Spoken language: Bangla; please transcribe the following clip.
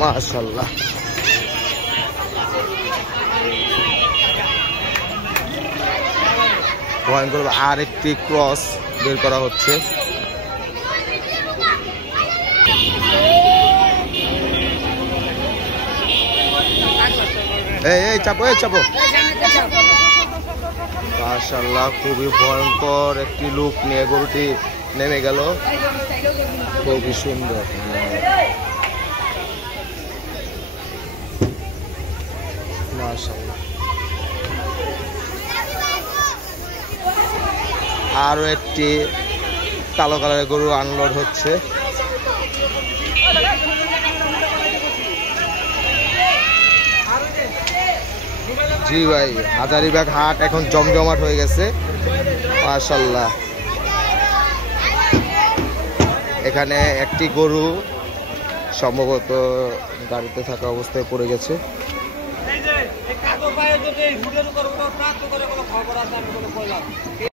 মাশাআল্লাহ। ভয়ঙ্কর। আর একটি ক্রস বের করা হচ্ছে। এই চাপো, এই চাপো। মাশাআল্লাহ, খুবই ভয়ঙ্কর একটি লুক নিয়ে গরুটি নেমে গেল। খুবই সুন্দর। মাশাআল্লাহ। আরো একটি কালো কালারের গরু আনলোড হচ্ছে। জি ভাই, হাজারীবাগ হাট এখন জমজমাট হয়ে গেছে। মাশাআল্লাহ। এখানে একটি গরু সম্ভবত গাড়িতে থাকা অবস্থায় পড়ে গেছে।